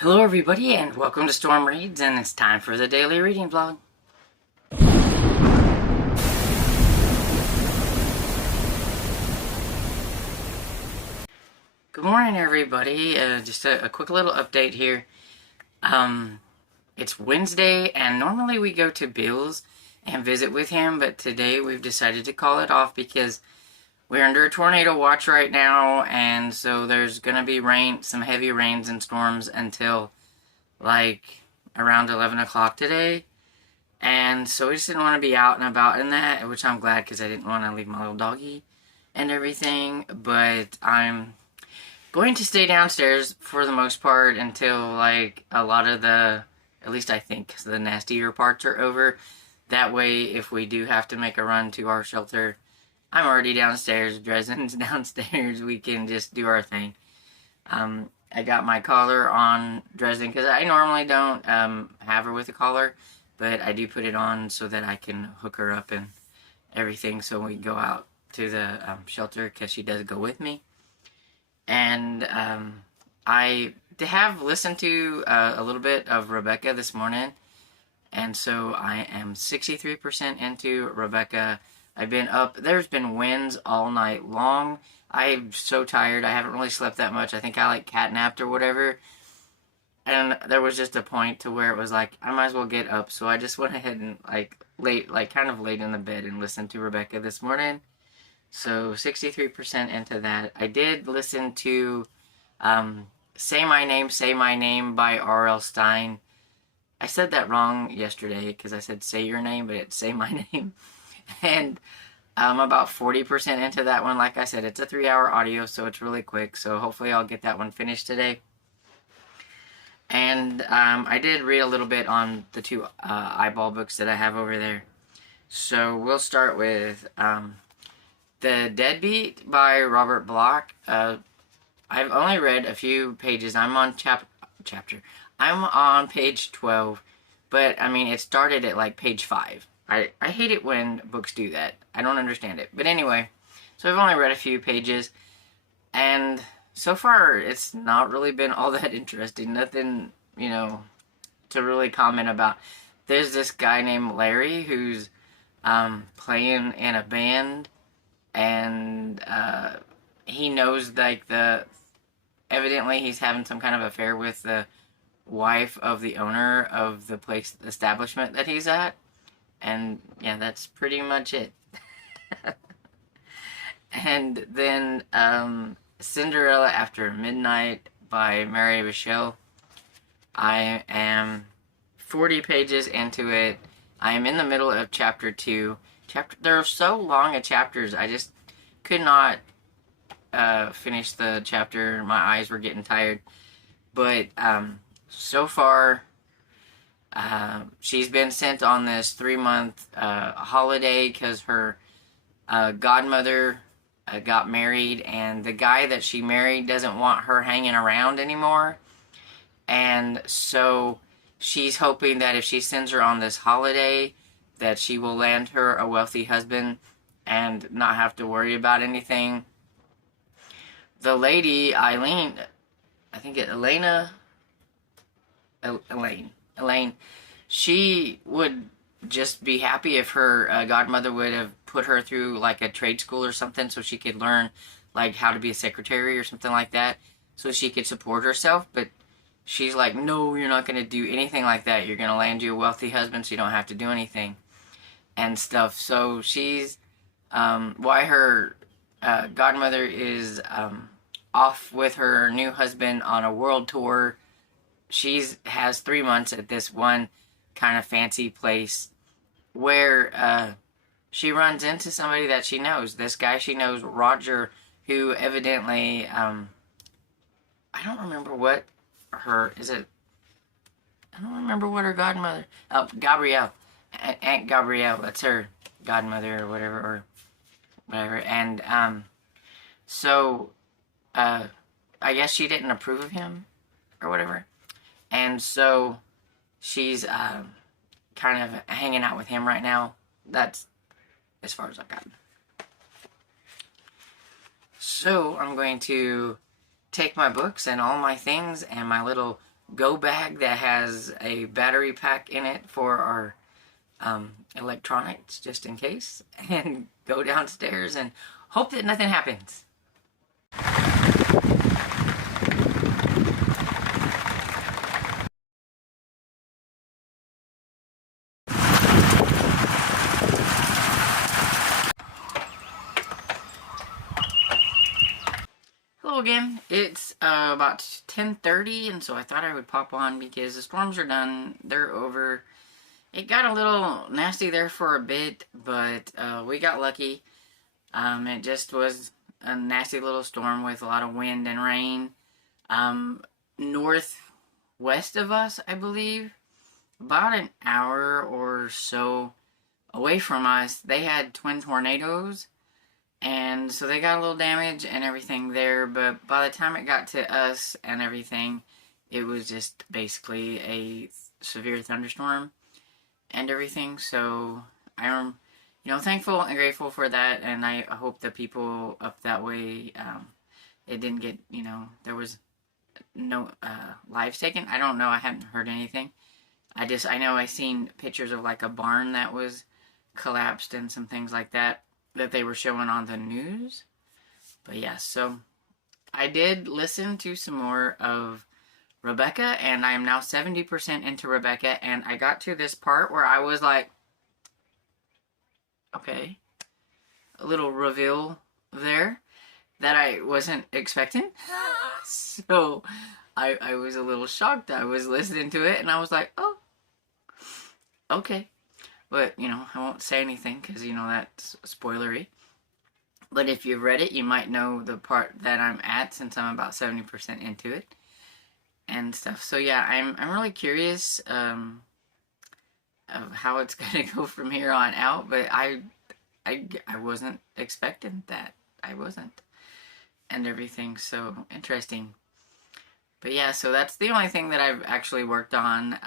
Hello everybody and welcome to Storm Reads, and it's time for the daily reading vlog. Good morning everybody, just a quick little update here. It's Wednesday and normally we go to Bill's and visit with him, but today we've decided to call it off because we're under a tornado watch right now, and so there's gonna be rain, some heavy rains and storms until like around 11 o'clock today. And so we just didn't want to be out and about in that, which I'm glad because I didn't want to leave my little doggy and everything. But I'm going to stay downstairs for the most part until like a lot of the, at least I think, the nastier parts are over. That way, if we do have to make a run to our shelter, I'm already downstairs, Dresden's downstairs, we can just do our thing. I got my collar on Dresden because I normally don't have her with a collar, but I do put it on so that I can hook her up and everything so we go out to the shelter because she does go with me. And I have listened to a little bit of Rebecca this morning, and so I am 63% into Rebecca. I've been up, there's been winds all night long. I'm so tired. I haven't really slept that much. I think I like catnapped or whatever. And there was just a point to where it was like, I might as well get up. So I just went ahead and kind of laid in the bed and listened to Rebecca this morning. So 63% into that. I did listen to Say My Name by R.L. Stine. I said that wrong yesterday because I said say your name, but it's say my name. And I'm about 40% into that one. Like I said, it's a 3-hour audio, so it's really quick. So hopefully I'll get that one finished today. And I did read a little bit on the two eyeball books that I have over there. So we'll start with The Deadbeat by Robert Bloch. I've only read a few pages. I'm on chapter. I'm on page 12, but I mean it started at like page 5. I hate it when books do that. I don't understand it. But anyway, so I've only read a few pages, and so far it's not really been all that interesting. Nothing, to really comment about. There's this guy named Larry who's playing in a band, and he knows evidently he's having some kind of affair with the wife of the owner of the establishment that he's at. And yeah, that's pretty much it. And then Cinderella After Midnight by Mary Michelle. I am 40 pages into it. I am in the middle of chapter 2. They're so long of chapters, I just could not finish the chapter. My eyes were getting tired. But so far, she's been sent on this 3-month holiday because her godmother got married, and the guy that she married doesn't want her hanging around anymore. And so she's hoping that if she sends her on this holiday, that she will land her a wealthy husband and not have to worry about anything. The lady, Elaine, she would just be happy if her godmother would have put her through like a trade school or something so she could learn like how to be a secretary or something like that so she could support herself. But she's like, no, you're not going to do anything like that. You're going to land you a wealthy husband so you don't have to do anything and stuff. So she's why her godmother is off with her new husband on a world tour. Has 3 months at this one kind of fancy place where she runs into somebody that she knows. This guy she knows, Roger, who evidently, I don't remember what her godmother, Gabrielle, Aunt Gabrielle, that's her godmother or whatever, and so I guess she didn't approve of him or whatever. And so she's kind of hanging out with him right now. That's as far as I've gotten. So I'm going to take my books and all my things and my little go bag that has a battery pack in it for our electronics, just in case, and go downstairs and hope that nothing happens. Hello again. It's about 10:30, and so I thought I would pop on because the storms are done. They're over. It got a little nasty there for a bit, but we got lucky. It just was a nasty little storm with a lot of wind and rain. Northwest of us, I believe, about an hour or so away from us, they had twin tornadoes. And so they got a little damage and everything there, but by the time it got to us and everything, it was just basically a severe thunderstorm and everything. So I'm, thankful and grateful for that, and I hope the people up that way, it didn't get, there was no lives taken. I don't know. I haven't heard anything. I know I seen pictures of like a barn that was collapsed and some things like that they were showing on the news. But yeah, so I did listen to some more of Rebecca, and I am now 70% into Rebecca, and I got to this part where I was like, okay, a little reveal there that I wasn't expecting. So I was a little shocked. I was listening to it, and I was like, oh, okay. But, I won't say anything because, that's spoilery. But if you've read it, you might know the part that I'm at since I'm about 70% into it and stuff. So, yeah, I'm really curious of how it's going to go from here on out. But I wasn't expecting that. I wasn't. And everything. So, interesting. But, yeah, so that's the only thing that I've actually worked on.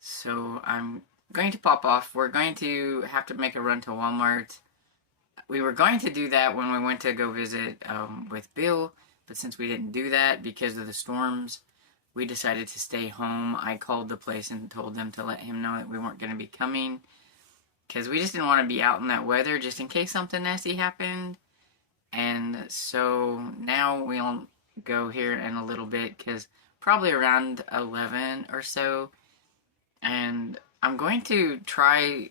So, I'm going to pop off. We're going to have to make a run to Walmart. We were going to do that when we went to go visit with Bill, but since we didn't do that because of the storms, we decided to stay home. I called the place and told them to let him know that we weren't going to be coming because we just didn't want to be out in that weather just in case something nasty happened. And so now we'll go here in a little bit because probably around 11 or so. And I'm going to try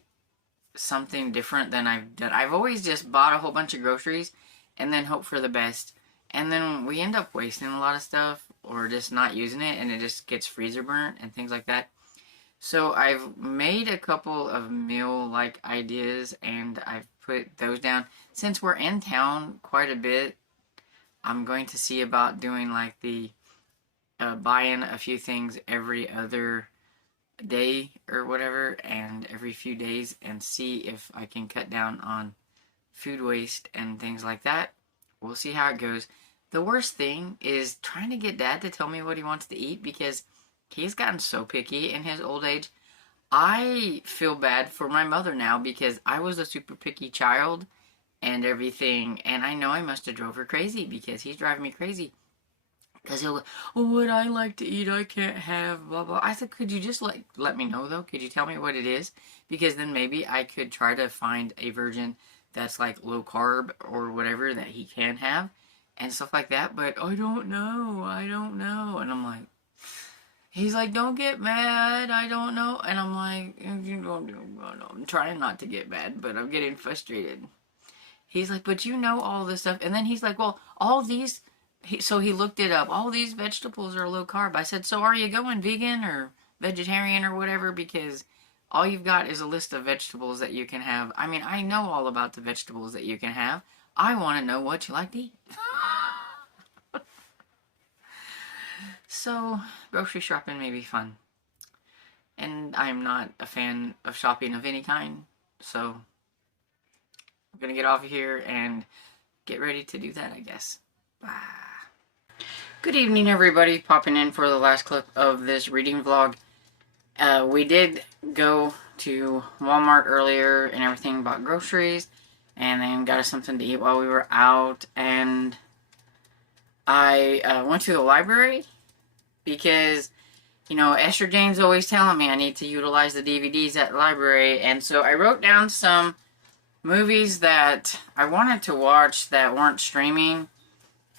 something different than I've done. I've always just bought a whole bunch of groceries and then hope for the best. And then we end up wasting a lot of stuff or just not using it, and it just gets freezer burnt and things like that. So I've made a couple of meal-like ideas, and I've put those down. Since we're in town quite a bit, I'm going to see about doing like the buying a few things every other day or whatever, and every few days, and see if I can cut down on food waste and things like that. We'll see how it goes. The worst thing is trying to get Dad to tell me what he wants to eat because he's gotten so picky in his old age. I feel bad for my mother now because I was a super picky child and everything, and I know I must have drove her crazy because he's driving me crazy. Because he'll go, oh, what I like to eat, I can't have, blah, blah. I said, could you just, let me know, though? Could you tell me what it is? Because then maybe I could try to find a version that's, low carb or whatever that he can have and stuff like that. But I don't know. And I'm like, he's like, don't get mad. I don't know. And I'm like, I'm trying not to get mad, but I'm getting frustrated. He's like, but you know all this stuff. And then he's like, well, all these... So he looked it up. All these vegetables are low carb. I said, so are you going vegan or vegetarian or whatever? Because all you've got is a list of vegetables that you can have. I mean, I know all about the vegetables that you can have. I want to know what you like to eat. So, grocery shopping may be fun. And I'm not a fan of shopping of any kind. So, I'm going to get off of here and get ready to do that, I guess. Bye. Good evening, everybody. Popping in for the last clip of this reading vlog. We did go to Walmart earlier and everything, bought groceries, and then got us something to eat while we were out. And I went to the library because, you know, Esther Jane's always telling me I need to utilize the DVDs at the library, and so I wrote down some movies that I wanted to watch that weren't streaming,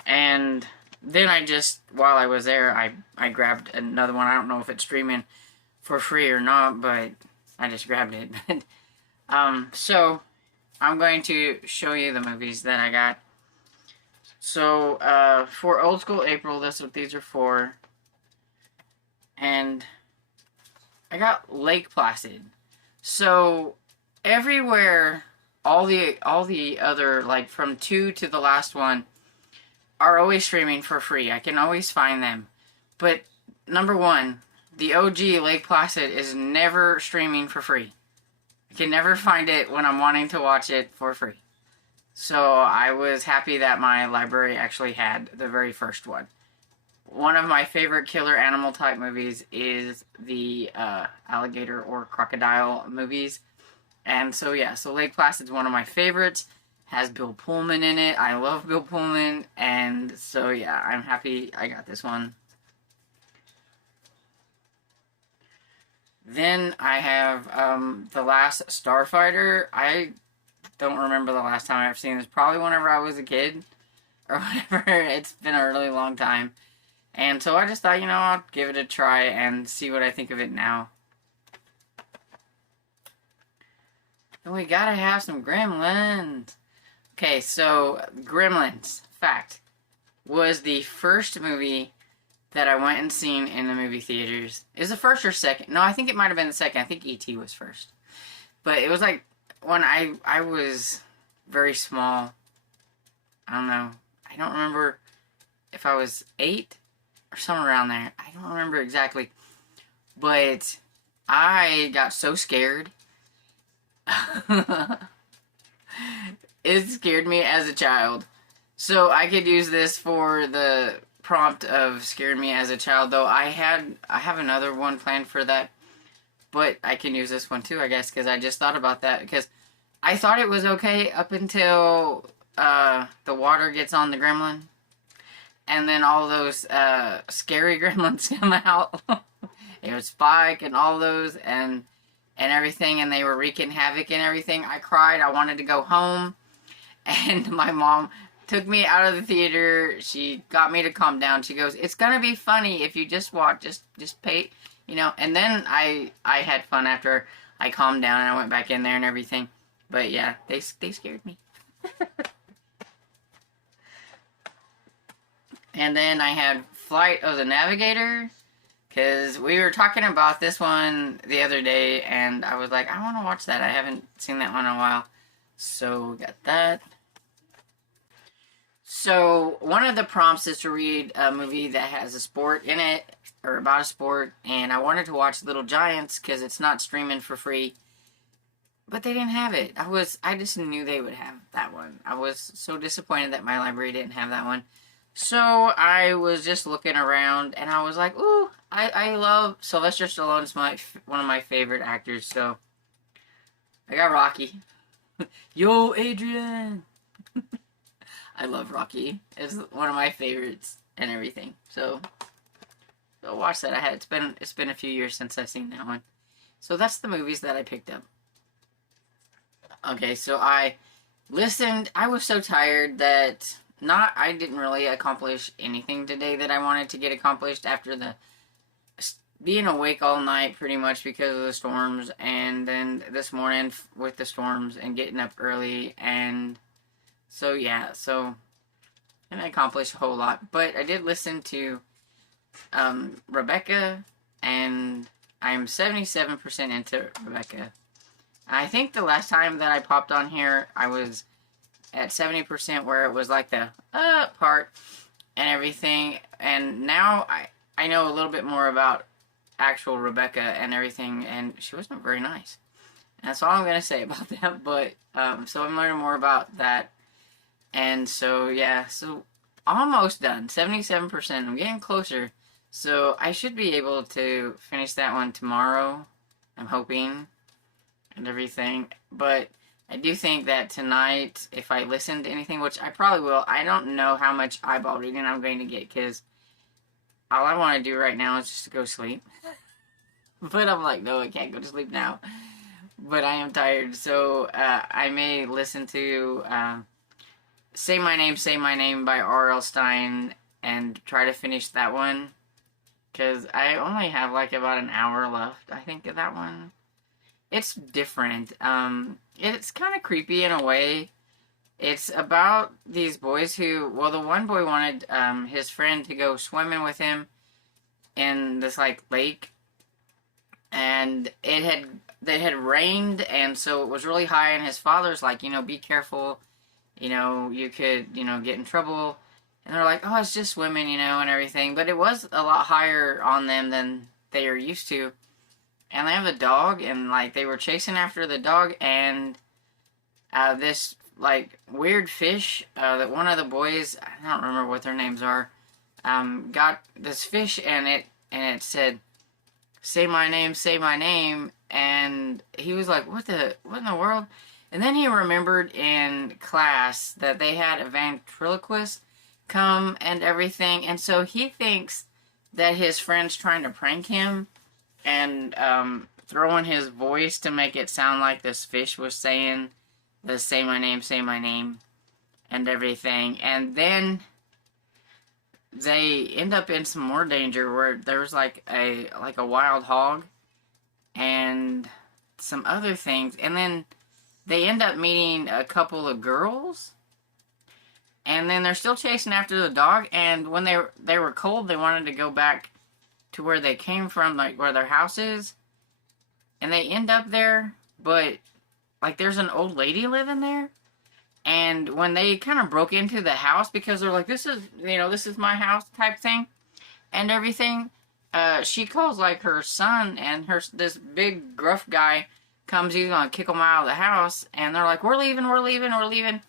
and then I just, while I was there, I grabbed another one. I don't know if it's streaming for free or not, but I just grabbed it. So I'm going to show you the movies that I got. So, for Old School April, that's what these are for. And I got Lake Placid. So, everywhere, all the other, like, from 2 to the last one, are always streaming for free. I can always find them. But, number 1, the OG Lake Placid is never streaming for free. I can never find it when I'm wanting to watch it for free. So I was happy that my library actually had the very first one. One of my favorite killer animal type movies is the alligator or crocodile movies. And so yeah, so Lake Placid's one of my favorites. Has Bill Pullman in it. I love Bill Pullman. And so yeah, I'm happy I got this one. Then I have The Last Starfighter. I don't remember the last time I've seen this. Probably whenever I was a kid or whatever. It's been a really long time. And so I just thought, you know, I'll give it a try and see what I think of it now. And we gotta have some Gremlins. Okay, so Gremlins, fact, was the first movie that I went and seen in the movie theaters. Is the first or second? No, I think it might have been the second. I think E.T. was first. But it was like when I was very small. I don't know. I don't remember if I was 8 or somewhere around there. I don't remember exactly. But I got so scared. It scared me as a child. So I could use this for the prompt of scared me as a child, though I have another one planned for that, but I can use this one too, I guess, because I just thought about that, because I thought it was okay up until the water gets on the gremlin, and then all those scary gremlins come out. It was Spike and all those, and everything, and they were wreaking havoc and everything. I cried. I wanted to go home, and my mom took me out of the theater. She got me to calm down. She goes, "It's gonna be funny if you just watch, just pay, you know." And then I had fun after I calmed down and I went back in there and everything. But yeah, they scared me. And then I had Flight of the Navigator, because we were talking about this one the other day, and I was like, I want to watch that. I haven't seen that one in a while. So, we got that. So, one of the prompts is to read a movie that has a sport in it, or about a sport, and I wanted to watch Little Giants, because it's not streaming for free, but they didn't have it. I just knew they would have that one. I was so disappointed that my library didn't have that one. So, I was just looking around, and I was like, ooh, I love Sylvester Stallone's one of my favorite actors, so I got Rocky. Yo, Adrian! I love Rocky. It's one of my favorites and everything. So watch that. It's been a few years since I've seen that one. So that's the movies that I picked up. Okay, so I listened. I was so tired that I didn't really accomplish anything today that I wanted to get accomplished after being awake all night pretty much because of the storms, and then this morning with the storms and getting up early, and so yeah, so I didn't accomplish a whole lot, but I did listen to Rebecca, and I'm 77% into Rebecca. I think the last time that I popped on here, I was at 70% where it was like the part and everything, and now I know a little bit more about actual Rebecca and everything, and she wasn't very nice. And that's all I'm going to say about that, but so I'm learning more about that, and so yeah, so almost done, 77%, I'm getting closer, so I should be able to finish that one tomorrow, I'm hoping, and everything, but I do think that tonight, if I listen to anything, which I probably will, I don't know how much eyeball reading I'm going to get, because all I want to do right now is just to go sleep. But I'm like, no, I can't go to sleep now. But I am tired, so I may listen to Say My Name by R.L. Stine and try to finish that one. Because I only have like about an hour left, I think, of that one. It's different. It's kind of creepy in a way. It's about these boys who, well, the one boy wanted his friend to go swimming with him in this like lake, and it had rained, and so it was really high, and his father's like, be careful, you could, get in trouble. And they're like, oh, it's just swimming, and everything. But it was a lot higher on them than they are used to. And they have a dog, and, like, they were chasing after the dog, and this, like, weird fish that one of the boys, I don't remember what their names are, got this fish, and it said, say my name, and he was like, what in the world? And then he remembered in class that they had a ventriloquist come and everything, and so he thinks that his friend's trying to prank him and throwing his voice to make it sound like this fish was saying the say my name and everything. And then they end up in some more danger where there's like a wild hog and some other things, and then they end up meeting a couple of girls. And then they're still chasing after the dog, and when they were cold, they wanted to go back to where they came from, like where their house is. And they end up there, but like there's an old lady living there. And when they kind of broke into the house, because they're like, this is my house type thing and everything, she calls like her son, and this big gruff guy comes, he's gonna kick them out of the house, and they're like, we're leaving.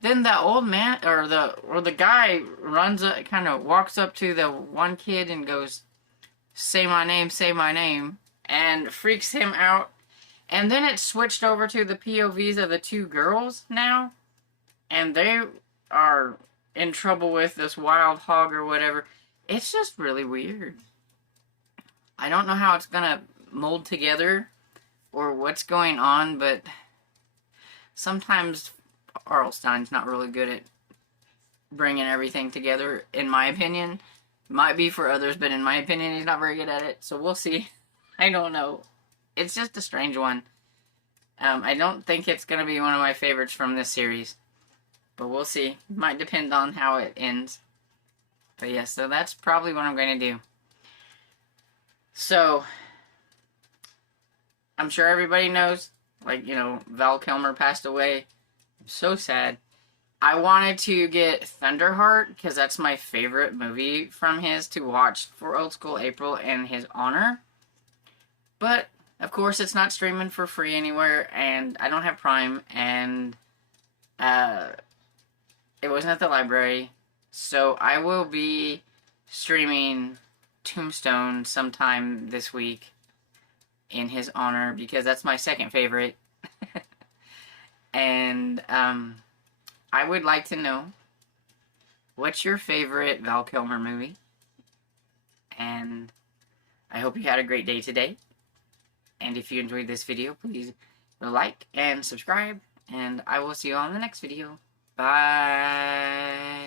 Then the old man, or the guy runs up, kind of walks up to the one kid and goes, say my name, and freaks him out. And then it switched over to the POVs of the two girls now, and they are in trouble with this wild hog or whatever. It's just really weird. I don't know how it's gonna mold together or what's going on, but sometimes R.L. Stine's not really good at bringing everything together, in my opinion. Might be for others, but in my opinion, he's not very good at it. So we'll see. I don't know. It's just a strange one. I don't think it's going to be one of my favorites from this series. But we'll see. Might depend on how it ends. But yeah, so that's probably what I'm going to do. So, I'm sure everybody knows, like, Val Kilmer passed away. So sad. I wanted to get Thunderheart, because that's my favorite movie from his to watch for Old School April in his honor. But, of course, it's not streaming for free anywhere, and I don't have Prime, and it wasn't at the library. So I will be streaming Tombstone sometime this week in his honor, because that's my second favorite. And I would like to know, what's your favorite Val Kilmer movie? And I hope you had a great day today. And if you enjoyed this video, please like and subscribe. And I will see you on the next video. Bye.